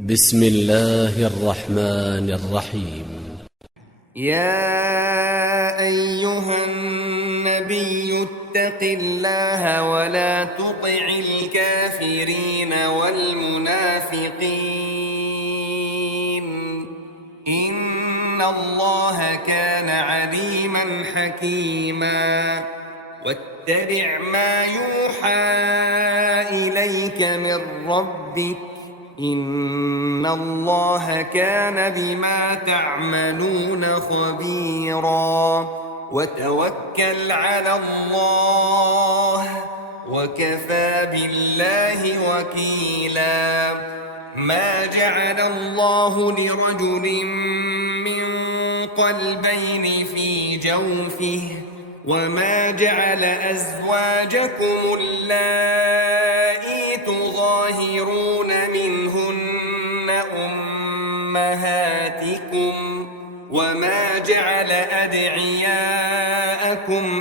بسم الله الرحمن الرحيم. يا أيها النبي اتق الله ولا تطع الكافرين والمنافقين إن الله كان عليما حكيما واتبع ما يوحى إليك من ربك إن الله كان بما تعملون خبيرا وتوكل على الله وكفى بالله وكيلا ما جعل الله لرجل من قلبين في جوفه وما جعل أزواجكم اللائي تظاهرون منهن أمهاتكم وما جعل أدعياءكم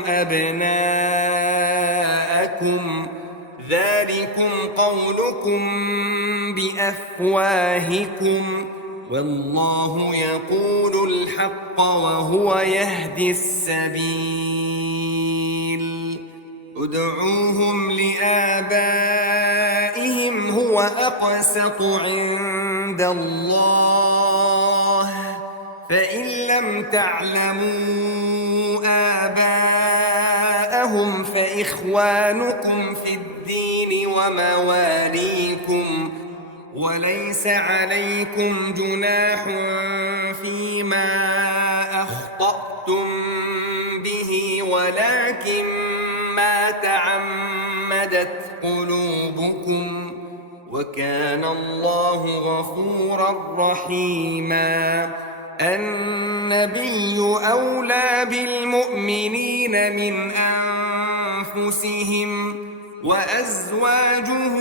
أبناءكم ذلكم قولكم بأفواهكم والله يقول الحق وهو يهدي السبيل ادعوهم لآبائهم هو أقسط عند الله فإن لم تعلموا آباءهم فإخوانكم في الدين ومواليكم وليس عليكم جناح فيما أخطأتم به ولكن ما تعمدت قلوبكم وكان الله غفورا رحيما النبي أولى بالمؤمنين من أنفسهم وأزواجه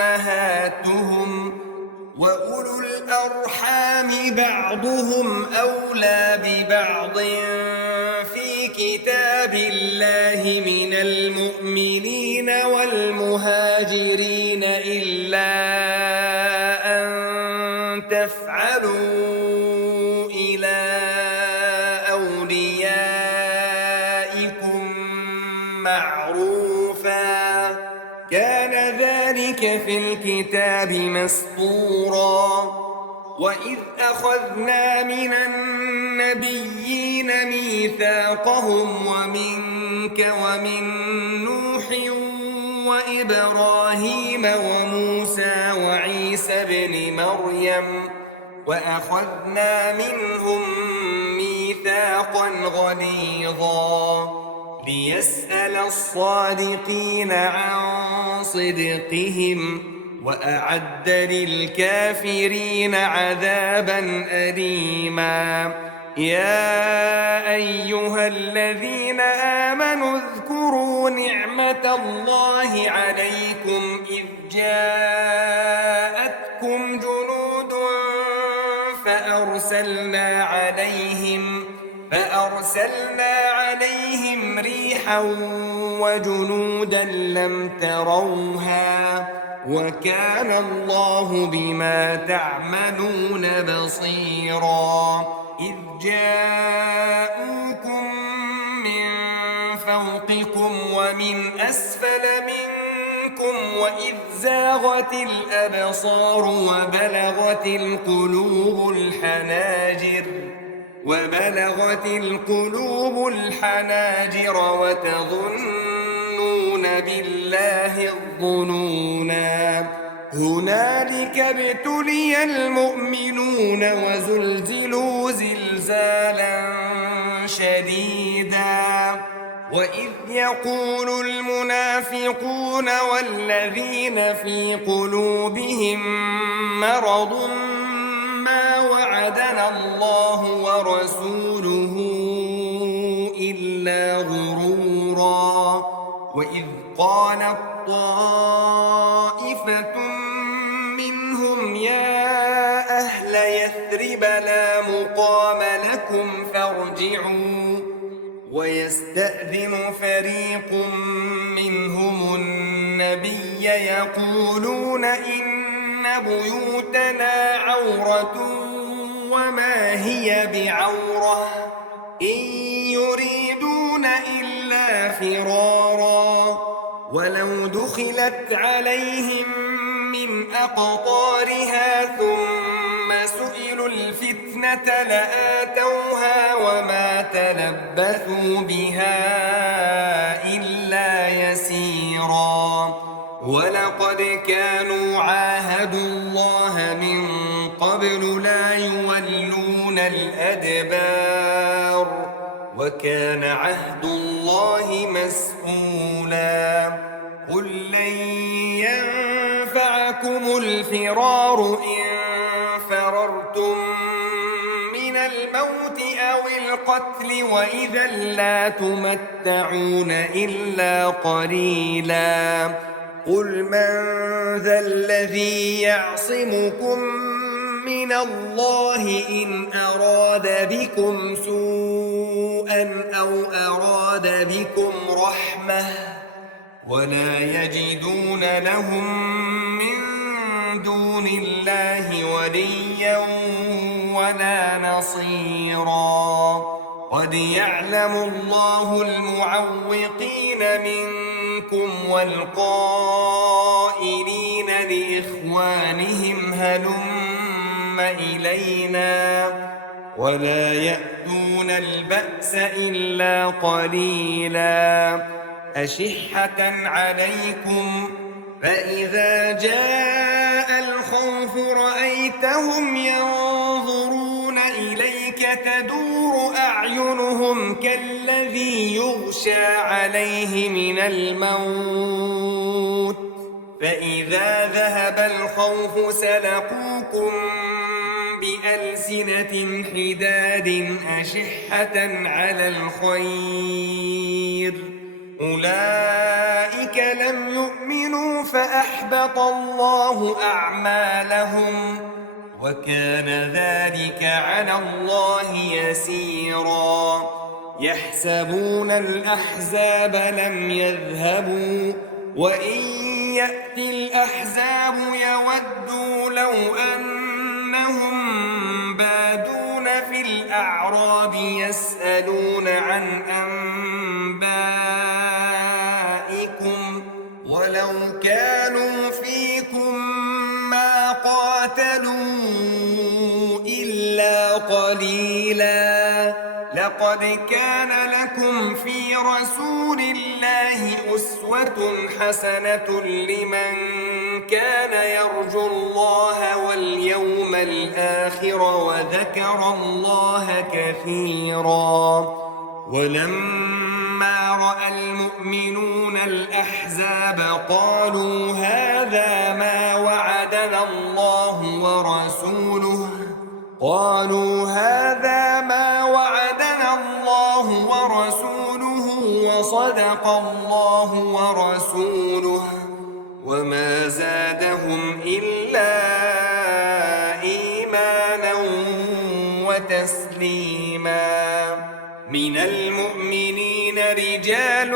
أمهاتهم وأولو الأرحام بعضهم أولى ببعض في كتاب الله من المؤمنين والمهاجرين إلا أن تفعلوا إلى أوليائكم معروفا كان ذلك في الكتاب مسطورا وإذ أخذنا من النبيين ميثاقهم ومنك ومن نوح وإبراهيم وموسى وعيسى ابن مريم وأخذنا منهم ميثاقا غليظا ليسأل الصادقين عن صدقهم وأعد للكافرين عذابا أليما يا أيها الذين آمنوا اذكروا نعمة الله عليكم إذ جاءتكم جنود فأرسلنا عليهم ريحا وجنودا لم تروها وكان الله بما تعملون بصيرا إذ جاءوكم من فوقكم ومن أسفل منكم وإذ زاغت الأبصار وبلغت القلوب الحناجر وتظنون بالله الظنونا هنالك ابتلي المؤمنون وزلزلوا زلزالا شديدا وإذ يقول المنافقون والذين في قلوبهم مرض ما وعدنا الله ورسوله إلا غرورا وإذ قالت طائفة منهم يا أهل يثرب لا مقام لكم فارجعوا ويستأذن فريق منهم النبي يقولون إن بيوتنا عورة وما هي بعورة إن يريدون إلا فرارا ولو دخلت عليهم من أقطارها ثم سئلوا الفتنة لآتوها وما تلبثوا بها إلا يسيرا ولقد كانوا عاهدوا الله من قبل لا يولون الأدبار وكان عهد الله مسؤولا قل لن ينفعكم الفرار إن فررتم من الموت أو القتل وإذا لا تمتعون إلا قليلا قل من ذا الذي يعصمكم من الله إن أراد بكم سوءا أو أراد بكم رحمة ولا يجدون لهم من دون الله وليا ولا نصيرا قد يعلم الله المعوقين منكم والقائلين لإخوانهم هلم إلينا ولا يأتون البأس إلا قليلا أشحة عليكم فإذا جاء الخوف رأيتهم ينظرون إليك تدور أعينهم كالذي يغشى عليه من الموت فإذا ذهب الخوف سلقوكم بألسنة حداد أشحة على الخير أولئك لم يؤمنوا فأحبط الله أعمالهم وكان ذلك على الله يسيرا يحسبون الأحزاب لم يذهبوا وإن يأتي الأحزاب يودوا لو أنهم بادون في الأعراب يسألون عن أنبائكم ولو كانوا فيكم ما قاتلوا إلا قليلا لقد كان لكم في رسول الله أسوة حسنة لمن كان يرجو الله واليوم الآخر وذكر الله كثيرا ولما رأى المؤمنون الأحزاب قالوا هذا ما وعدنا الله ورسوله وصدق الله ورسوله وما زادهم إلا إيمانا وتسليما من المؤمنين رجال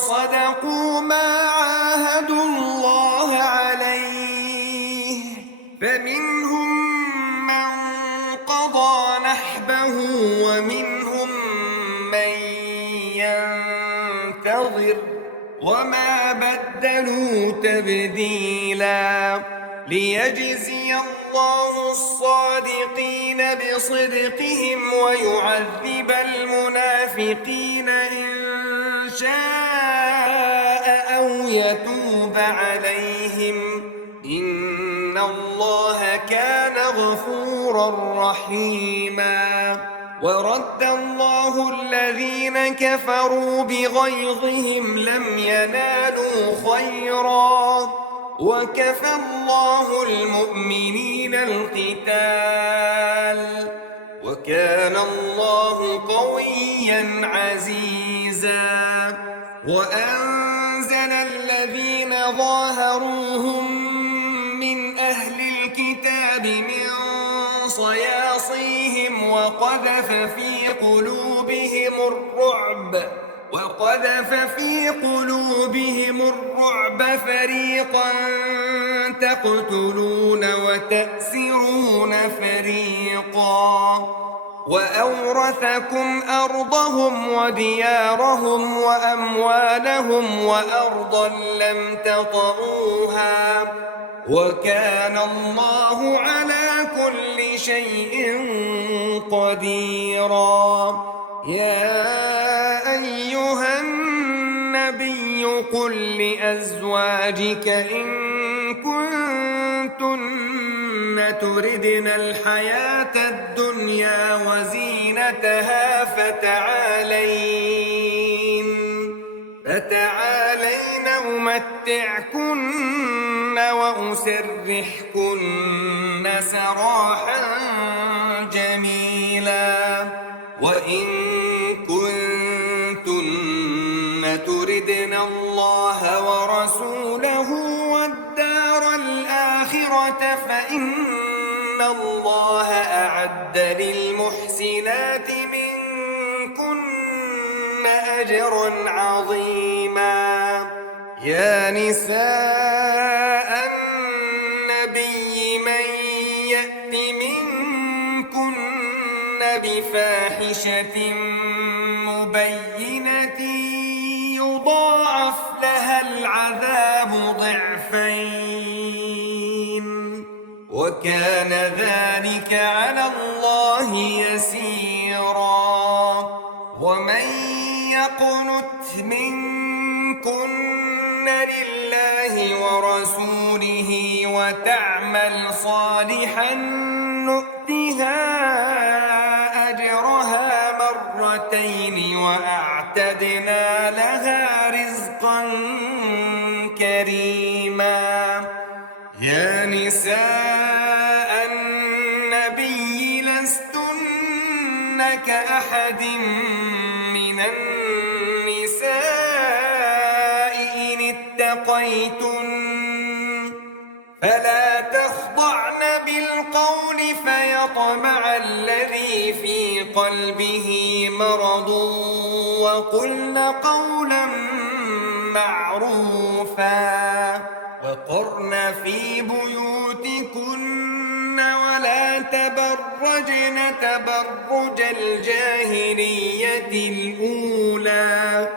صدقوا ما عاهدوا الله عليه فمنهم من قضى نحبه ومنهم من ينتظر وما بدلوا تبديلا ليجزي الله الصادقين بصدقهم ويعذب المنافقين إن شاء أو يتوب عليهم إن الله كان غفورا رحيما ورد الله الذين كفروا بغيظهم لم ينالوا خيرا وكفى الله المؤمنين القتال وكان الله قويا عزيزا وأنزل الذين ظاهروهم من أهل الكتاب من صياصيهم وقذف في قلوبهم الرعب وقذف في قلوبهم الرعب فريقا تقتلون وتأسرون فريقا وأورثكم أرضهم وديارهم وأموالهم وأرضا لم تطئوها وكان الله على كل شيء قديرا. يا أيها النبي قل لأزواجك إن كنتن تردن الحياة الدنيا وزينتها فتعالين أمتعكن وأسرحكن سراحا جميلا. وإن كنتن تردن الله ورسوله والدار الآخرة فإن الله أعد للمحسنات منكن أجرا عظيما. يا نساء النبي من يأت منكن بفاحشة مبينة يضاعف لها العذاب ضعفين وكان ذلك على الله يسيرا. ومن يقنت منكن لله ورسوله وتعمل صالحا نؤتها أجرها مرتين وأعتدنا لها رزقا كريما. يا نساء النبي لستن كأحد من النساء إن اتقيتن فلا تخضعن بالقول فيطمع الذي في قلبه مرض وقلن قولا معروفا. وقرن في بيوتكن ولا تبرجن تبرج الجاهلية الأولى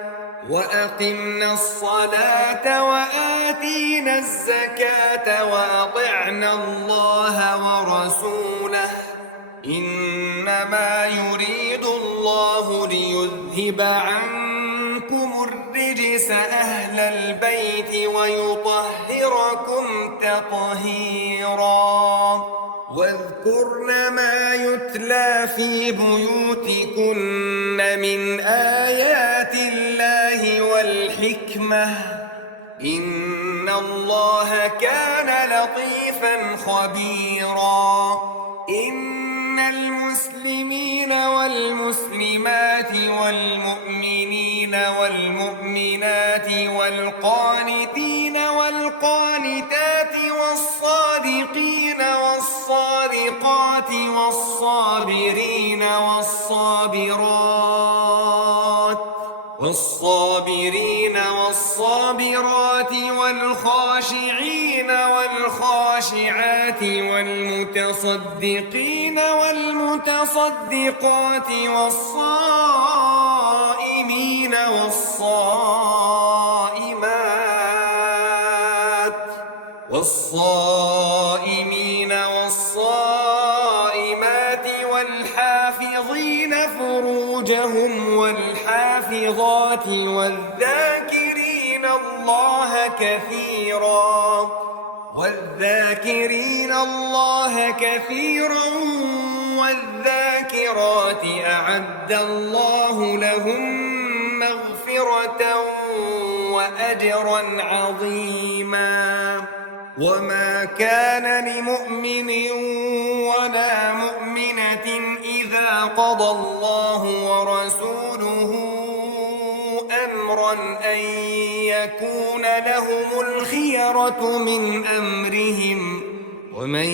وأقمنا الصلاة وآتينا الزكاة وأطعنا الله ورسوله إنما يريد الله ليذهب عنكم الرجس أهل البيت ويطهركم تطهيرا. واذكرن ما يتلى في بيوتكن من آيات الله والحكمة إن الله كان لطيفا خبيرا. إن المسلمين والمسلمات والمؤمنين والمؤمنات والقانتين والقانتات والصادقين والصادقات والصابرين والصابرات والخاشعين والخاشعات والمتصدقين والمتصدقات والصائمين والصائمات والحافظين فروجهم والحافظات والذاكرين الله كثيرا والذاكرات أعد الله لهم مغفرة وأجرا عظيما. وما كان لمؤمن ولا مؤمنة إذا قضى الله ورسوله أمرا أن يكون لهم الخيرة من أمرهم ومن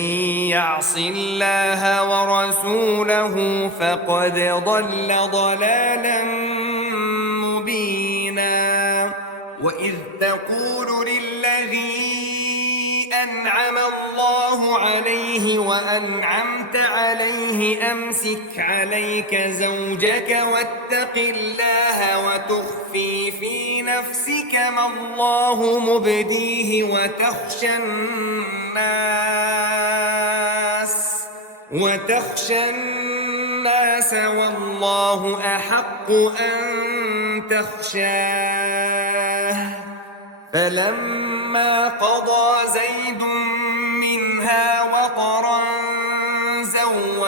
يعص الله ورسوله فقد ضل ضلالا مبينا. تقول للذي أنعم الله عليه وأنعمت عليه أمسك عليك زوجك واتق الله وتخفي في نفسك ما الله مبديه وتخشى الناس والله أحق أن تخشاه. فلما قضى زيد منها وطرا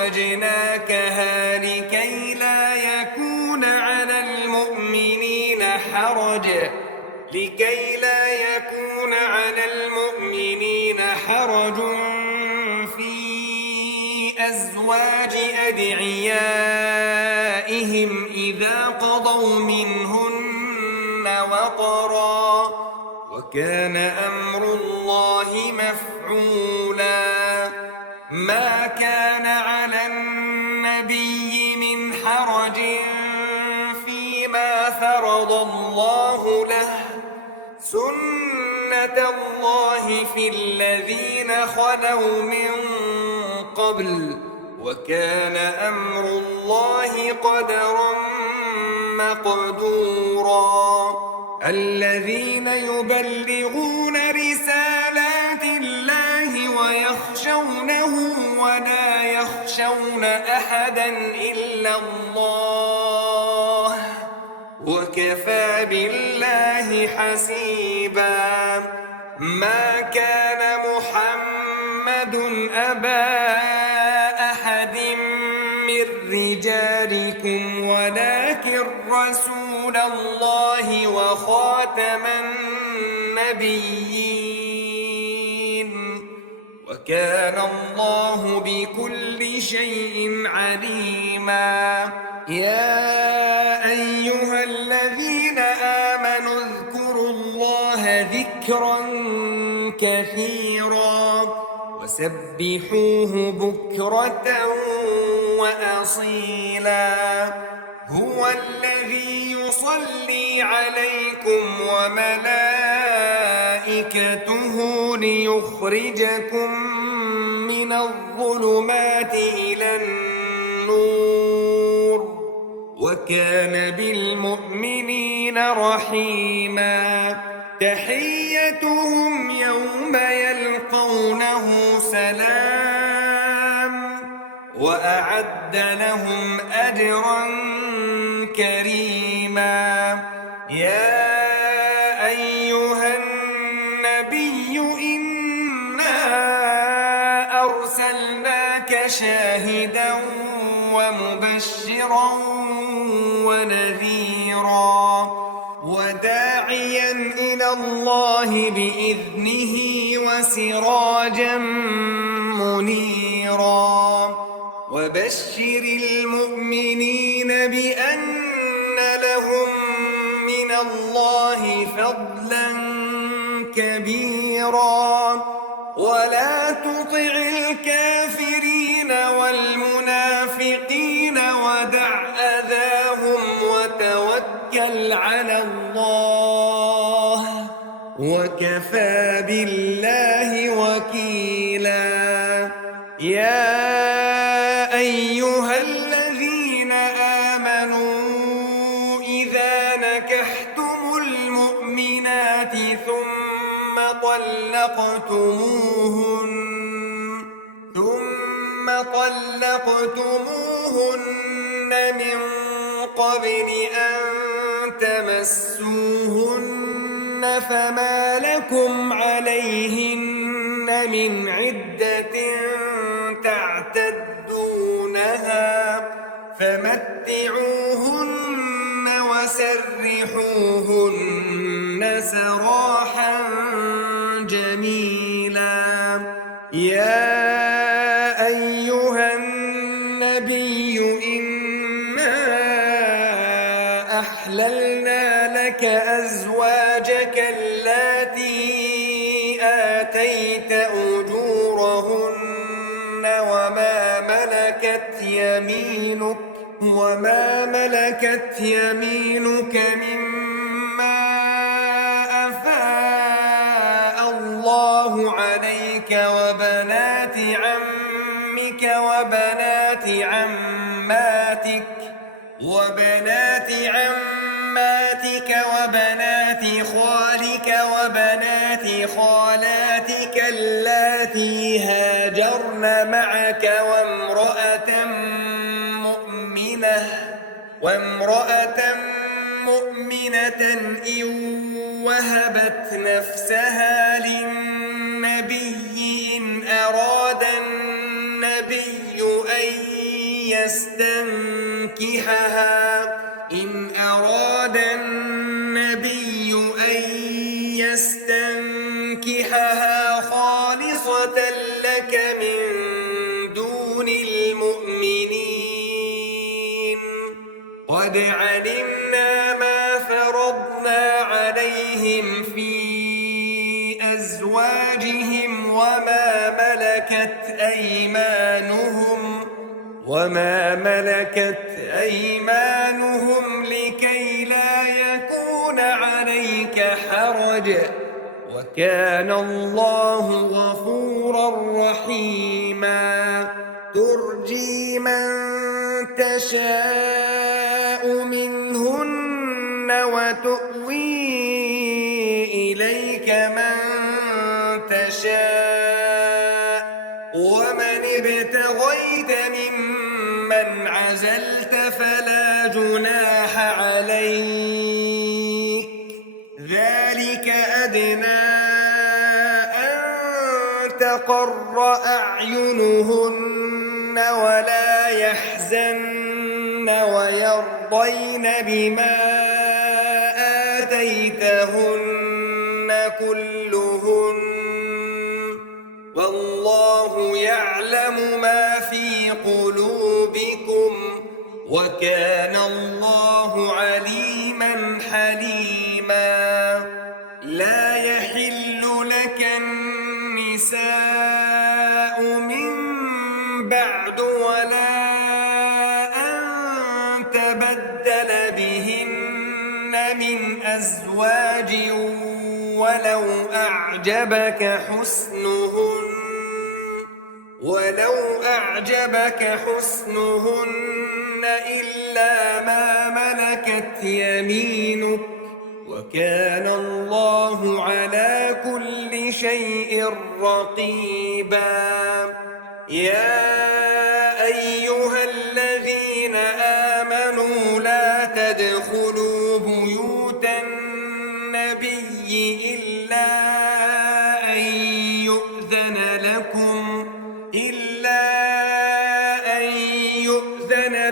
زوجناكها لكي لا يكون على المؤمنين حرج في أزواج أدعيائهم إذا قضوا منهن وطرا وكان أمر الله مفعولا. ما كان على النبي من حرج فيما فرض الله له سنة الله في الذين خلوا من قبل وكان أمر الله قدرا مقدورا. الذين يبلغون رسالات الله ويخشونه ولا يخشون أحدا إلا الله وكفى بالله حسيبا. ما كان محمد أبا أحد من رجالكم ولكن رسول الله وخاتم النبيين وكان الله بكل شيء عليما. يا أيها الذين آمنوا اذكروا الله ذكرا كثيرا وسبحوه بكرة وأصيلا. هو الذي يصلي عليكم وملائكته ليخرجكم من الظلمات إلى النور وكان بالمؤمنين رحيما. تحيتهم يوم يلقونه سلام وأعد لهم أجرا كريما. يا أيها النبي إنا أرسلناك شاهدا ومبشرا ونذيرا وداعيا إلى الله بإذنه وسراجا منيرا. وبشر المؤمنين بأن لهم من الله فضلا كبيرا ولا تطع الكافرين والمنافقين ودع أذاهم وتوكل على الله وكفى بالله وكيلا. يا أيها الذين آمنوا إذا نكحتم المؤمنات ثم طلقتموهن من قبل أن تمسوهن فما لكم عليهن من عدة تعتدونها فمتعوهن وسرحوهن سراحا جميلا. يا أيها النبي إنا أحللنا لك أزواجك اللاتي آتيت أجورهن وما ملكت يمينك مما أفاء وبنات عمك وبنات عماتك وبنات خالك وبنات خالاتك اللاتي هاجرن معك وامرأة مؤمنة إن وهبت نفسها للنبي إن أراد النبي أن يستنكحها خالصة لك من دون المؤمنين قد علمنا ما فرضنا عليهم في أزواجهم وما ملكت أيمانهم لكي لا يكون عليك حرج وكان الله غفورا رحيما ترجي من تشاء منهن وتؤوي إليك من تشاء ومن ابتغيت ممن عزلت فلا جناح عليك ذلك أدنى أن تقر أعينهن ولا يحزن ويرضين بما آتيتهن كلهن والله يعلم ما في قلوبكم وكان الله عليما حليما لا يحل لك النساء من بعد ولا أن تبدل بهن من أزواج ولو أعجبك حسنهن إلا ما ملكت يمينك وكان الله على كل شيء رقيبا يا أيها الذين آمنوا لا تدخلوا بيوت النبي إلا أن يؤذن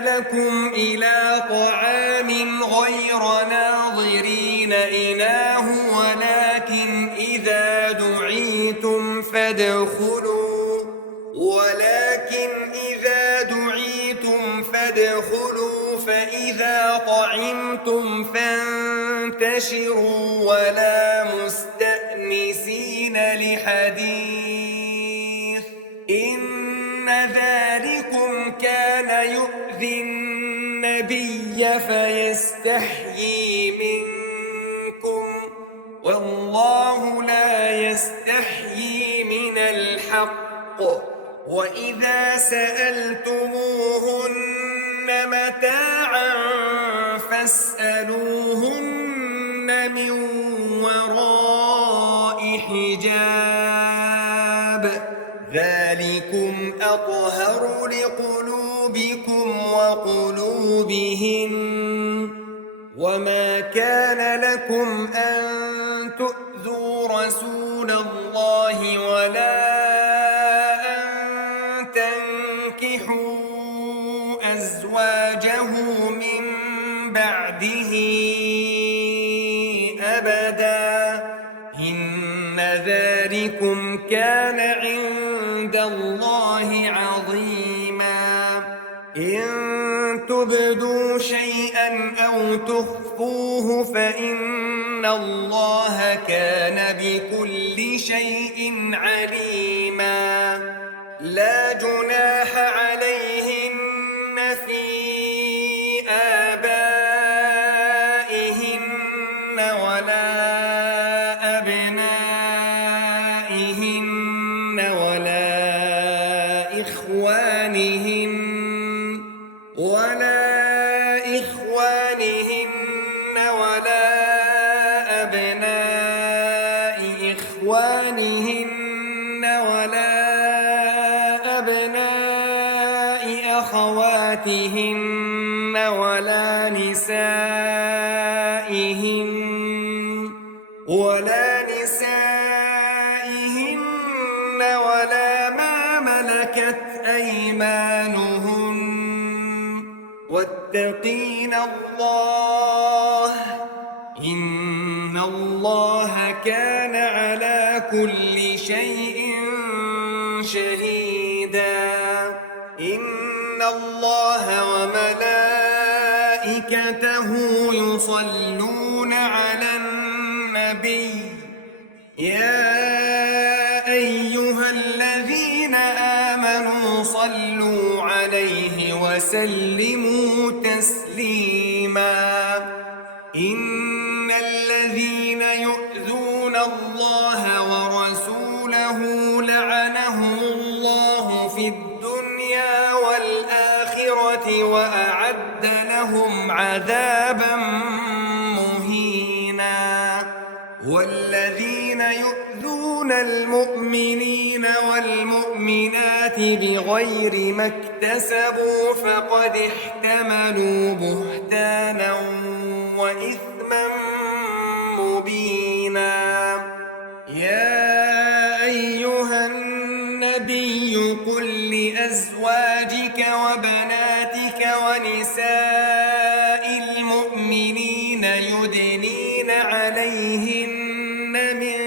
لكم إلى طعام غير ناظرين إناه ولكن إذا دعيتم فادخلوا فإذا طعمتم فانتشروا ولا مستأنسين لحديث إن ذلكم كان يؤذي النبي فيستحيي منكم والله لا يستحيي من الحق وإذا سألتموهن متاعا فاسألوهن من وراء حجاب ذلكم أطهر لقلوبكم وقلوبهن وما كان لكم أن تؤذوا رسول الله ولا أزواجه من بعده أبدا إن ذلكم كان عند الله عظيما إن تبدوا شيئا أو تخفوه فإن الله كان بكل شيء عليما لا جناح عليهن في آبائهن ولا أبنائهن ولا إخوانهن ولا أبناء إخوانهن ولا أبناء أخواتهن ولا نسائهن ولا ما ملكت أيمانهن واتقين الله إن الله كان على كل شيء شهيدا إن الله وملائكته يصلون على النبي يا أيها الذين آمنوا صلوا عليه وسلموا تسليما إن الذين يؤذون الله ورسوله لعنهم الله في الدنيا والآخرة وأعد لهم عذابا مهينا والذين يؤذون المؤمنين والمؤمنات بغير ما اكتسبوا فقد احتملوا بهتانا وإثما مبينا يا أيها النبي قل لأزواجك وبناتك ونساء المؤمنين يدنين عليهن من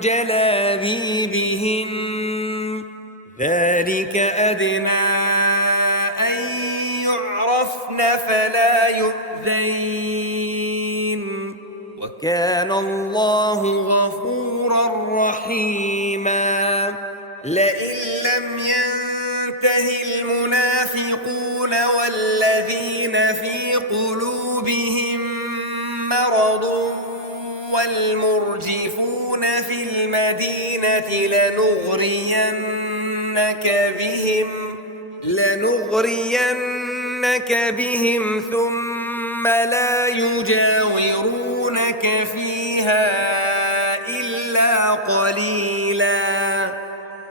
جلابيبهن ذلك أدنى أن يعرفن فلا يؤذين وكان الله غفورا رحيما لئن لم ينته المنافقون والذين في قلوبهم مرض والمرجفون في المدينة لنغرينك بهم ثم لا يجاورونك فيها إلا قليلا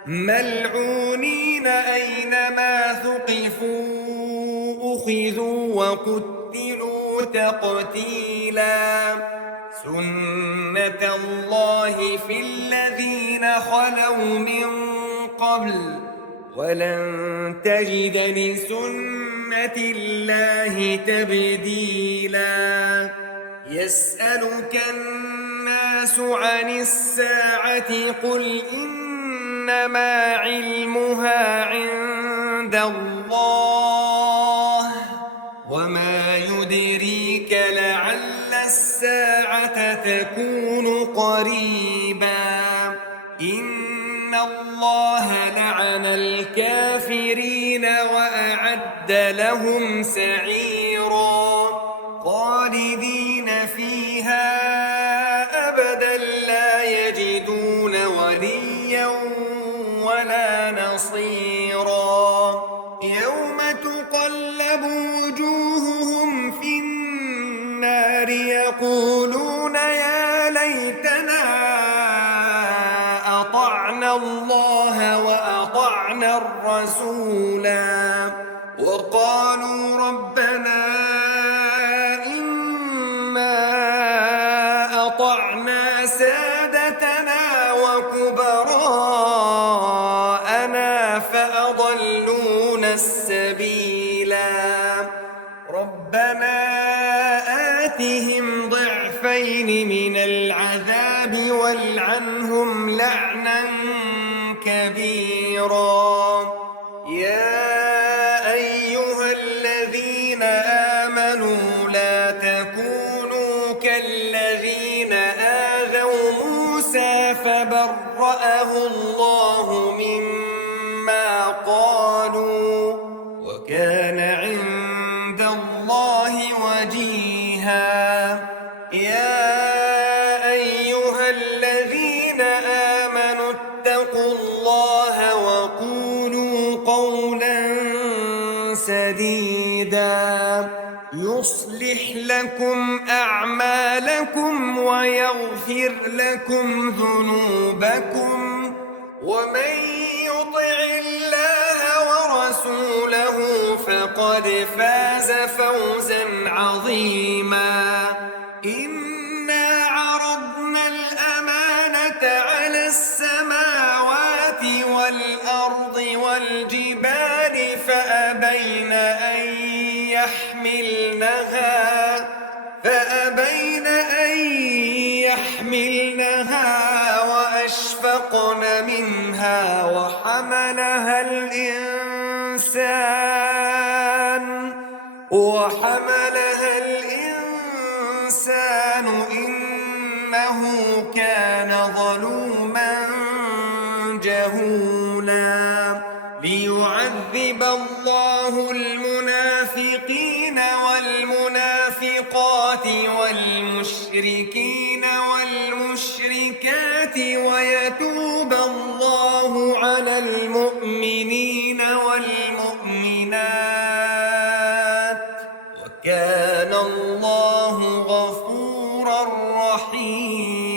ملعونين أينما ثقفوا أخذوا وقتلوا تقتيلا سنة الله في الذين خلوا من قبل ولن تجد لسنة الله تبديلا يسألك الناس عن الساعة قل إنما علمها عند الله وما يدريك لعل الساعة تكون قريبا إن الله لعن الكافرين وأعد لهم سعيرا خالدين فيها أبدا لا يجدون وليا ولا نصيرا يوم تقلب وجوههم في النار يقولون يا ليتنا أطعنا الله وأطعنا الرسولا وقالوا ربنا إنا أطعنا سادتنا وكبراءنا فأضلونا السبيلا ربنا آتهم ضعفين من العذاب والعنهم لعنا كبيرا يا أيها الذين آمنوا لا تكونوا كالذين آذوا موسى فبرأه الله مما قالوا وكان عند الله وجيها يا أيها الذين آمنوا اتقوا الله وقولوا سديدا يصلح لكم أعمالكم ويغفر لكم ذنوبكم ومن يطع الله ورسوله فقد فاز فوزا عظيما إنا عرضنا الأمانة على السماوات والأرض والجبال فأبين أن يحملنها وأشفقن منها وحملها الإنسان إنه كان ظلوما جهولا ليعذب الله المنافقين والمنافقات والمشركين والمشركات ويتوب الله على المؤمنين والمؤمنات وكان الله غفورا رحيما